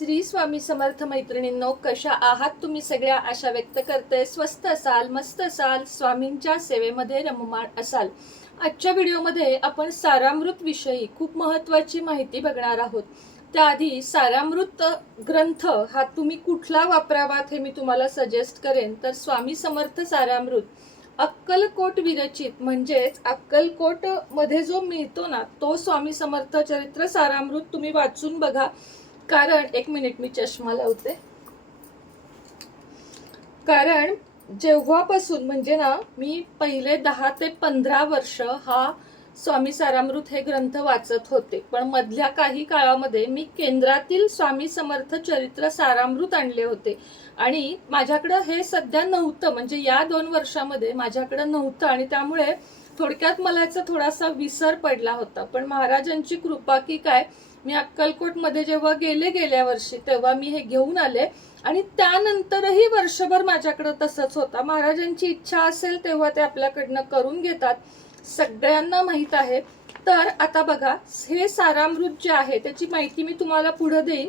श्री स्वामी समर्थ मैत्रिणींनो, कशा आहात तुम्ही सगळ्या? आशा व्यक्त करते स्वस्त असाल, मस्त असाल, स्वामींच्या सेवेमध्ये रममाण असाल. आजच्या व्हिडिओमध्ये आपण सारामृत विषयी खूप महत्त्वाची माहिती बघणार आहोत. त्याआधी सारामृत ग्रंथ हा तुम्ही कुठला वापरावात हे मी तुम्हाला सजेस्ट करेन. तर स्वामी समर्थ सारामृत अक्कलकोट विरचित म्हणजेच अक्कलकोट मध्ये जो मिळतो ना, तो स्वामी समर्थ चरित्र सारामृत तुम्ही वाचून बघा. कारण एक मिनिट मी चष्मा लावते. कारण जेव्हापासून म्हणजे ना, मी पहिले 10 ते 15 वर्ष हा स्वामी सारामृत हे ग्रंथ वाचत होते. पण मधल्या काही काळामध्ये मी केंद्रातील स्वामी समर्थ चरित्र सारामृत आणले होते आणि माझ्याकडे हे सध्या नव्हतं. म्हणजे या 2 वर्षामध्ये माझ्याकडे नव्हतं आणि त्यामुळे थोडक्यात मला याचा थोडासा विसर पडला होता. पण महाराजांची कृपा की काय, मी अक्कलकोट मध्ये जेव्हा गेल्या वर्षी तेव्हा मी हे घेऊन आले आणि त्यानंतरही वर्षभर माझ्याकडे तसंच होता. महाराजांची इच्छा असेल तेव्हा ते आपल्याकडनं करून घेतात, सगळ्यांना माहित आहे. तर आता बघा, हे सारामृत जे आहे त्याची माहिती मी तुम्हाला पुढे देईन.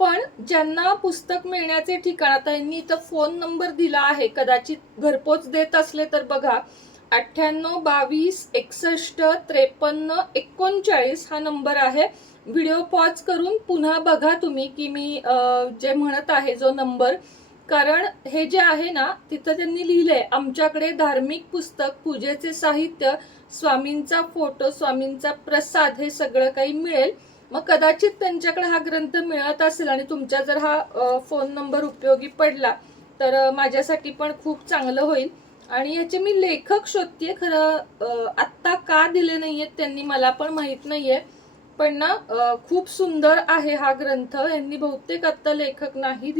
पण ज्यांना पुस्तक मिळण्याचे ठिकाण, आता यांनी इथं फोन नंबर दिला आहे, कदाचित घरपोच देत असले तर बघा, 98 22 61 53 39 हा नंबर आहे. व्हिडिओ पॉज करून पुन्हा बघा तुम्ही की मी जे म्हणत आहे जो नंबर. कारण हे जे आहे ना, तिथं त्यांनी लिहिलंय, आमच्याकडे धार्मिक पुस्तक, पूजेचे साहित्य, स्वामींचा फोटो, स्वामींचा प्रसाद हे सगळं काही मिळेल. मग कदाचित त्यांच्याकडे हा ग्रंथ मिळत असेल आणि तुमच्या जर हा फोन नंबर उपयोगी पडला तर माझ्यासाठी पण खूप चांगलं होईल. आणि याचे मी लेखक शोधतीये. खरं आत्ता का दिले नाहीयेत त्यांनी मला पण माहित नाहीये. पण ना, खूप सुंदर आहे हा ग्रंथ. यांनी बहुतेक आत्ता लेखक नाही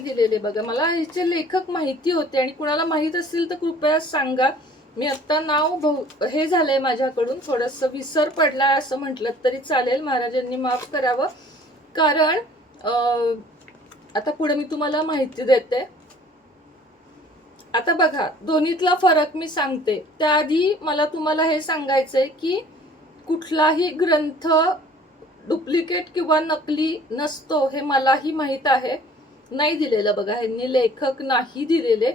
दिलेले बघा. मला ह्याचे लेखक माहिती होते आणि कुणाला माहित असेल तर कृपया सांगा. मी आत्ता नाव हे झालंय माझ्याकडून, थोडंसं विसर पडलाय असं म्हटलं तरी चालेल. महाराजांनी माफ करावं. कारण आता पुढे मी तुम्हाला माहिती देते. आता बघा, दोन्हीतला फरक मी सांगते. त्याआधी मला तुम्हाला हे सांगायचंय की कुठलाही ग्रंथ डुप्लिकेट किंवा नकली नसतो, हे मलाही माहित आहे. नाही दिलेलं बघा, ह्यांनी लेखक नाही दिलेले.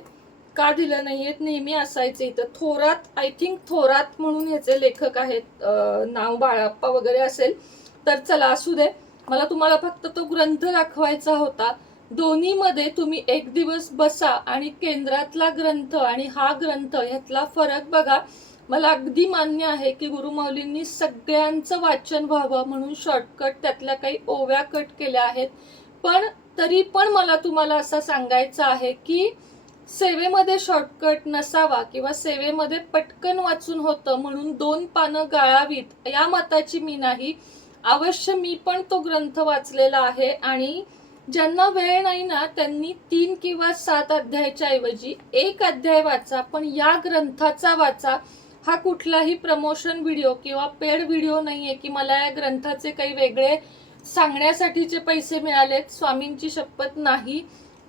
का दिलं नाहीयेत? नेहमी असायचे इथं थोरात, आय थिंक थोरात म्हणून ह्याचे लेखक आहेत, नाव बाळाप्पा वगैरे असेल तर चला असू दे. मला तुम्हाला फक्त तो ग्रंथ दाखवायचा होता. दोन्ही मध्ये तुम्ही एक दिवस बसा आणि केंद्रातला ग्रंथ आणि हा ग्रंथ ह्यातला फरक बघा. मला अगदी मान्य आहे की गुरुमाऊलींनी सगळ्यांचं वाचन व्हावं म्हणून शॉर्टकट त्यातल्या काही ओव्या कट केल्या आहेत. पण तरी पण मला तुम्हाला असं सांगायचं आहे की सेवेमध्ये शॉर्टकट नसावा किंवा सेवेमध्ये पटकन वाचून होतं म्हणून 2 पानं गाळावीत या मताची मी नाही. अवश्य मी पण तो ग्रंथ वाचलेला आहे आणि ज्यांना वेळ नाही ना, त्यांनी 3 किंवा 7 अध्यायाच्या ऐवजी 1 अध्याय वाचा, पण या ग्रंथाचा वाचा. हा कुठलाही प्रमोशन व्हिडिओ किंवा पेड व्हिडिओ नाहीये की मला या ग्रंथाचे काही वेगळे सांगण्यासाठीचे पैसे मिळालेत, स्वामींची शपथ नाही.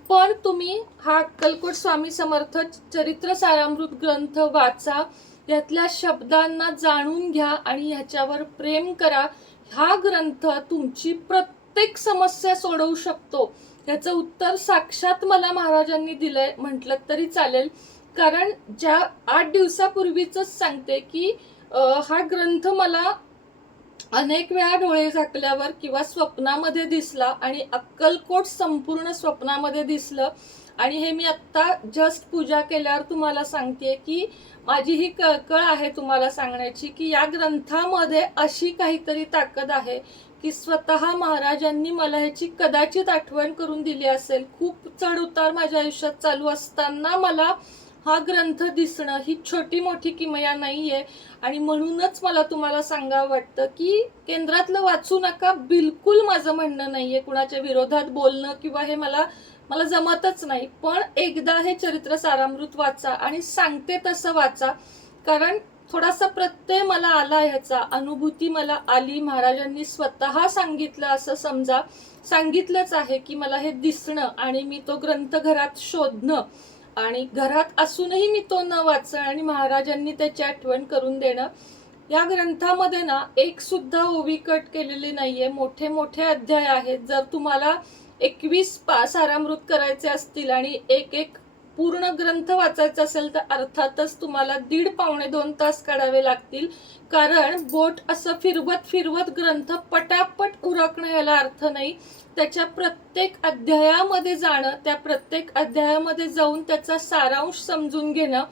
पण तुम्ही हा अक्कलकोट स्वामी समर्थ चरित्र सारामृत ग्रंथ वाचा, यातल्या शब्दांना जाणून घ्या आणि ह्याच्यावर प्रेम करा. हा ग्रंथ तुमची प्रत्येक समस्या सोडवू शकतो. याचं उत्तर साक्षात मला महाराजांनी दिलंय म्हटलं तरी चालेल. कारण ज्या 8 दिवसापूर्वीच सांगते की हा ग्रंथ मला अनेक वेळा डोळे झाकल्यावर किंवा स्वप्नामध्ये दिसला आणि अक्कलकोट संपूर्ण स्वप्नामध्ये दिसलं. आणि हे मी आत्ता जस्ट पूजा केल्यावर तुम्हाला सांगते की माझी ही कळकळ आहे तुम्हाला सांगण्याची की या ग्रंथामध्ये अशी काहीतरी ताकद आहे की स्वतः महाराजांनी मला ह्याची कदाचित आठवण करून दिली असेल. खूप चढ उतार माझ्या आयुष्यात चालू असताना मला हा ग्रंथ दिसणं ही छोटी मोठी किमया नाहीये. आणि म्हणूनच मला तुम्हाला सांगावं वाटतं की केंद्रातलं वाचू नका, बिलकुल माझं म्हणणं नाहीये. कुणाच्या विरोधात बोलणं किंवा हे मला जमतच नाही. पण एकदा हे चरित्र सारामृत वाचा आणि सांगते तसं वाचा. कारण थोडासा प्रत्यय मला आला, ह्याचा अनुभूती मला आली. महाराजांनी स्वतः सांगितलं असं समजा, सांगितलंच आहे की मला हे दिसणं आणि मी तो ग्रंथ घरात शोधणं आणि घरात असूनही मी तो न वाचणं आणि महाराजांनी त्याची आठवण करून देणं या ग्रंथामध्ये ना एक सुद्धा ओवी कट केलेली नाहीये, मोठे मोठे अध्याय आहेत. जर तुम्हाला 21 सारामृत करायचे असतील आणि एक एक पूर्ण ग्रंथ वाचायचा असेल तर अर्थातच तुम्हाला 1.5 पावणे 2 तास काढावे लागतील, कारण बोट असं फिरवत फिरवत ग्रंथ पटापट उरकणं याला अर्थ नाही. त्याच्या प्रत्येक अध्यायामध्ये जाणं, त्या प्रत्येक अध्यायामध्ये जाऊन त्याचा सारांश समजून घेणं,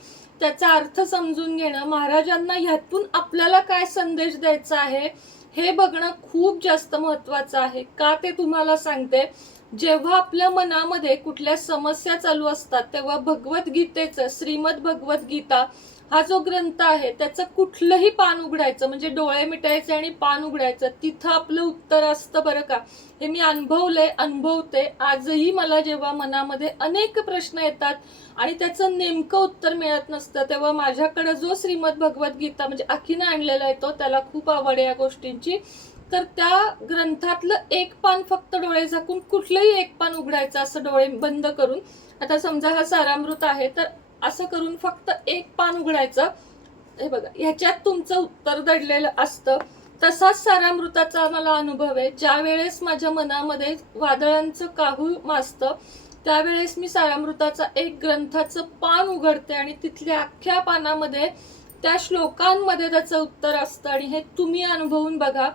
त्याचा अर्थ समजून घेणं, महाराजांना ह्यातून आपल्याला काय संदेश द्यायचा आहे हे बघणं खूप जास्त महत्वाचं आहे. का ते तुम्हाला सांगते, जेव्हा आपल्या मनामध्ये कुठल्या समस्या चालू असतात तेव्हा भगवद्गीतेचं, श्रीमद भगवद्गीता हा जो ग्रंथ आहे त्याचं कुठलंही पान उघडायचं, म्हणजे डोळे मिटायचे आणि पान उघडायचं, तिथं आपलं उत्तर असतं बरं का. हे मी अनुभवते. आजही मला जेव्हा मनामध्ये अनेक प्रश्न येतात आणि त्याचं नेमकं उत्तर मिळत नसतं, तेव्हा माझ्याकडे जो श्रीमद भगवद्गीता म्हणजे अखीनं आणलेला आहे तो, त्याला खूप आवड आहे या गोष्टींची, तर त्या ग्रंथातलं एक पान फक्त डोळे झाकून, कुठलंही एक पान उघडायचं असं डोळे बंद करून. आता समजा हा सारामृत आहे तर असं करून फक्त एक पान उघडायचं. हे बघा, ह्याच्यात तुमचं उत्तर दडलेलं असतं. तसाच सारामृताचा मला अनुभव आहे. ज्या वेळेस माझ्या मनामध्ये वादळांचं काहूळ माजतं त्यावेळेस मी सारामृताचा एक ग्रंथाचं पान उघडते आणि तिथल्या अख्ख्या पानामध्ये त्या श्लोकांमध्ये त्याचं उत्तर असतं. आणि हे तुम्ही अनुभवून बघा.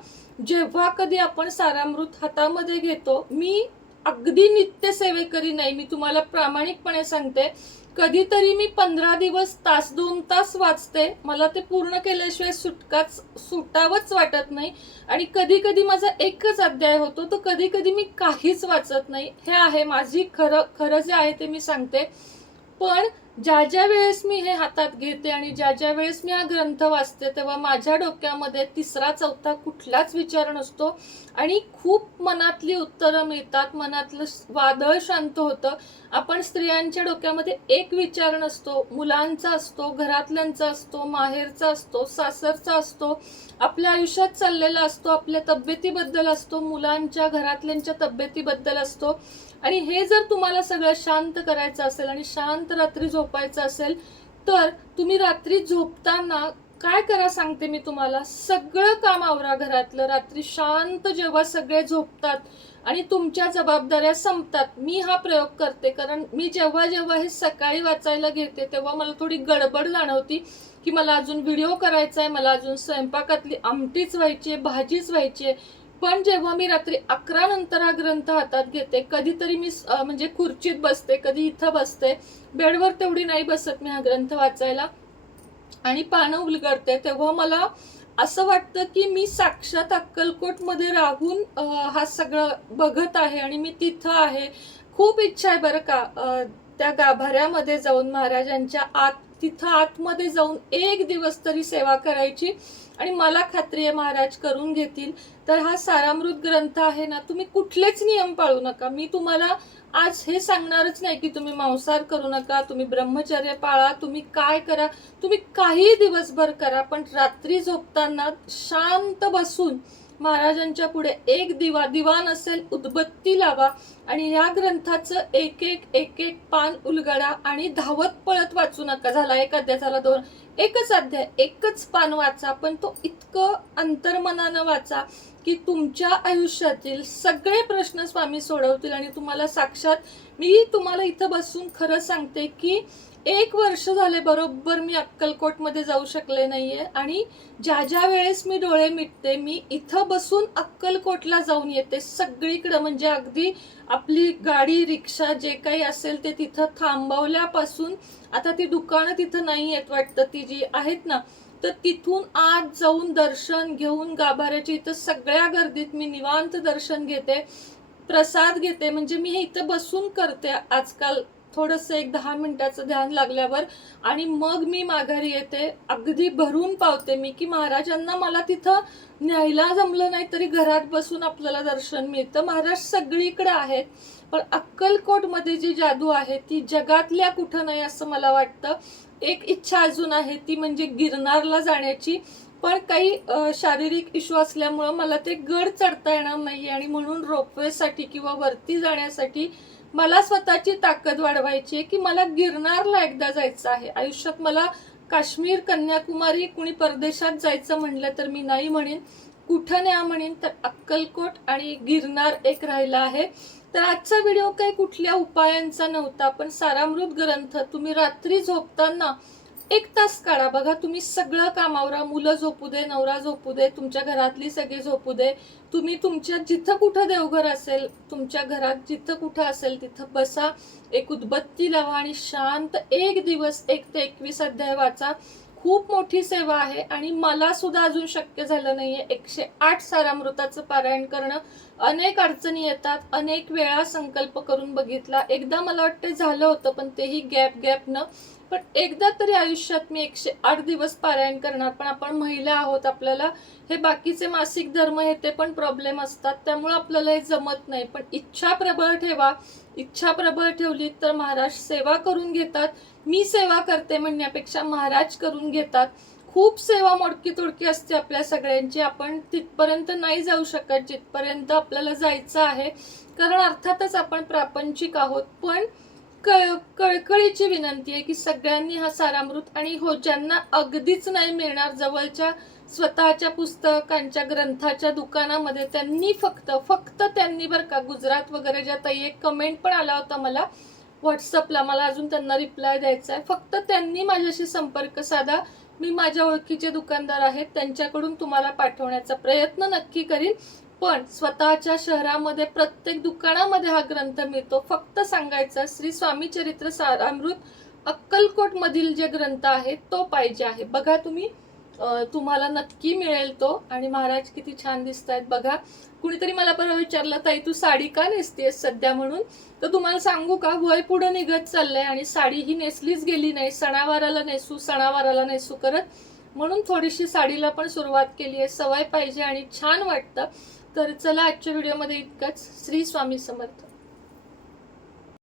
जेव्हा कधी आपण सारामृत हातामध्ये घेतो, मी अगदी नित्य सेवेकरी नाही, मी तुम्हाला प्रामाणिकपणे सांगते, कधीतरी मी 15 दिवस तास 2 तास वाचते, मला ते पूर्ण केल्याशिवाय सुटावंच वाटत नाही. आणि कधी कधी माझा एकच अध्याय होतो, तर कधी कधी मी काहीच वाचत नाही. हे आहे माझी खरं जे आहे ते मी सांगते. पण ज्या वेळेस मी हे हातात घेते आणि ज्या वेळेस मी हा ग्रंथ वाचते तेव्हा माझ्या डोक्यामध्ये तिसरा चौथा कुठलाच विचार नसतो आणि खूप मनातली उत्तरं मिळतात, मनातलं वादळ शांत होतं. आपण स्त्रियांच्या डोक्यामध्ये एक विचार नसतो, मुलांचा असतो, घरातल्यांचा असतो, माहेरचा असतो, सासरचा असतो, आपल्या आयुष्यात चाललेला असतो, आपल्या तब्येतीबद्दल असतो, मुलांच्या घरातल्यांच्या तब्येतीबद्दल असतो. आणि हे जर तुम्हाला सगळं शांत करायचं असेल आणि शांत रात्री झोपायचं असेल तर तुम्ही रात्री झोपताना काय करा सांगते मी तुम्हाला. सगळं काम आवरा घरातलं, रात्री शांत जेव्हा सगळे झोपतात आणि तुमच्या जबाबदाऱ्या संपतात. मी हा प्रयोग करते कारण मी जेव्हा हे सकाळी वाचायला घेते तेव्हा मला थोडी गडबड जाणवती की मला अजून व्हिडिओ करायचा आहे, मला अजून स्वयंपाकातली आमटीच व्हायची आहे, भाजीच व्हायची आहे. पण जेव्हा मी रात्री 11 नंतर हा ग्रंथ हातात घेते, कधीतरी मी म्हणजे खुर्चीत बसते, कधी इथं बसते, बेडवर तेवढी नाही बसत मी हा ग्रंथ वाचायला, आणि पानं उलगडते, तेव्हा मला असं वाटतं की मी साक्षात अक्कलकोटमध्ये राहून हा सगळं बघत आहे आणि मी तिथं आहे. खूप इच्छा आहे बरं का त्या गाभाऱ्यामध्ये जाऊन महाराजांच्या तिथं आतमध्ये जाऊन एक दिवस तरी सेवा करायची, आणि मला खात्री आहे महाराज करून घेतील. तर हा सारामृत ग्रंथ आहे ना, तुम्ही कुठलेच नियम पाळू नका. मी तुम्हाला आज हे सांगणारच नाही की तुम्ही मांसाहार करू नका, तुम्ही ब्रह्मचर्य पाळा, तुम्ही काय करा, तुम्ही काही दिवसभर करा, पण रात्री झोपताना शांत बसून महाराजांच्या पुढे एक दिवा नसेल उदबत्ती लावा आणि या ग्रंथाचं एक एक पान उलगडा आणि धावत पळत वाचू नका. झाला एक अध्याय, झाला 2, एकच अध्याय, एकच पान वाचा, पण तो इतकं अंतर्मनानं वाचा की तुमच्या आयुष्यातील सगळे प्रश्न स्वामी सोडवतील. आणि तुम्हाला साक्षात, मी तुम्हाला इथं बसून खरं सांगते की 1 वर्ष झाले बरोबर मी अक्कलकोटमध्ये जाऊ शकले नाहीये, आणि ज्या वेळेस मी डोळे मिटते मी इथं बसून अक्कलकोटला जाऊन येते सगळीकडं. म्हणजे अगदी आपली गाडी रिक्षा जे काही असेल ते तिथं थांबवल्यापासून, आता ती दुकानं तिथं नाही आहेत वाटतं, ती जी आहेत ना, तर तिथून आत जाऊन दर्शन घेऊन गाभाऱ्याच्या इथं सगळ्या गर्दीत मी निवांत दर्शन घेते, प्रसाद घेते. म्हणजे मी हे इथं बसून करते आजकाल, थोडंसं एक 10 मिनिटाचं ध्यान लागल्यावर, आणि मग मी माघारी येते. अगदी भरून पावते मी की महाराजांना मला तिथं न्यायला जमलं नाही तरी घरात बसून आपल्याला दर्शन मिळतं. महाराज सगळीकडे आहेत, पण अक्कलकोटमध्ये जी जादू आहे ती जगातल्या कुठं नाही असं मला वाटतं. एक इच्छा अजून आहे, ती म्हणजे गिरनारला जाण्याची, पण काही शारीरिक इश्यू असल्यामुळं मला ते गड चढता येणार नाही, आणि म्हणून रोपवेसाठी किंवा वरती जाण्यासाठी मला स्वतःची ताकद वाढवायची आहे की मला गिरनारला एकदा जायचं आहे. आयुष्यात मला काश्मीर, कन्याकुमारी, कुणी परदेशात जायचं म्हणलं तर मी नाही म्हणेन. कुठं न्या म्हणेन तर अक्कलकोट आणि गिरनार एक राहिला आहे. तर आजचा व्हिडिओ काही कुठल्या उपायांचा नव्हता, पण सारामृत ग्रंथ तुम्ही रात्री झोपताना 1 तास काढा. बघा, तुम्ही सगळं कामावरा, मुलं झोपू दे, नवरा झोपू दे, तुमच्या घरातली सगळी झोपू दे, तुम्ही तुमच्या जिथं कुठं देवघर असेल, तुमच्या घरात जिथं कुठं असेल तिथं बसा, एक उदबत्ती लावा आणि शांत 1 दिवस 1 ते 21 अध्याय वाचा. खूप मोठी सेवा आहे आणि मला सुद्धा अजून शक्य झालं नाहीये 108 सारामृताचं पारायण करणं. अनेक अडचणी येतात, अनेक वेळा संकल्प करून बघितला, एकदा मला वाटतं झालं होतं, पण तेही गॅप न. पण एकदा तरी आयुष्यात मी 108 दिवस पारायण करणार. पण आपण महिला आहोत, आपल्याला हे बाकीचे मासिक धर्म हे ते पण प्रॉब्लेम असतात, त्यामुळे आपल्याला हे जमत नाही. पण इच्छा प्रबळ ठेवा. इच्छा प्रबळ ठेवली तर महाराज सेवा करून घेतात. मी सेवा करते म्हणण्यापेक्षा महाराज करून घेतात. खूप सेवा मोडकी तोडकी असते आपल्या सगळ्यांची. आपण तिथपर्यंत नाही जाऊ शकत जिथपर्यंत आपल्याला जायचं आहे, कारण अर्थातच आपण प्रापंचिक आहोत. पण कळकळीची विनंती आहे की सगळ्यांनी हा सारामृत, आणि हो, ज्यांना अगदीच नाही मिळणार जवळच्या स्वतःच्या पुस्तकांच्या ग्रंथाच्या दुकानामध्ये, त्यांनी फक्त त्यांनी बरं का, गुजरात वगैरे ज्या ताई, एक कमेंट पण आला होता मला व्हॉट्सअपला, मला अजून त्यांना रिप्लाय द्यायचा आहे. फक्त त्यांनी माझ्याशी संपर्क साधा. मी माझ्या ओळखीचे दुकानदार आहेत, त्यांच्याकडून तुम्हाला पाठवण्याचा प्रयत्न नक्की करीन. पण स्वतःच्या शहरामध्ये प्रत्येक दुकानामध्ये हा ग्रंथ मिळतो. फक्त सांगायचा श्री स्वामी चरित्र सारामृत अक्कलकोट मधील जे ग्रंथ आहे तो पाहिजे आहे. बघा तुम्ही, तुम्हाला नक्की मिळेल तो. आणि महाराज किती छान दिसत आहेत बघा. कुणीतरी मला परवा विचारलं, ताई तू साडी का नेसतेस सध्या म्हणून. तर तुम्हाला सांगू का, वय पुढे निघत चाललंय आणि साडी ही नेसलीच गेली नाही. सणावाराला नेसू करत, म्हणून थोडीशी साडीला पण सुरुवात केली आहे. सवय पाहिजे आणि छान वाटतं. तर चला, आजच्या व्हिडिओमध्ये इतकंच. श्री स्वामी समर्थ.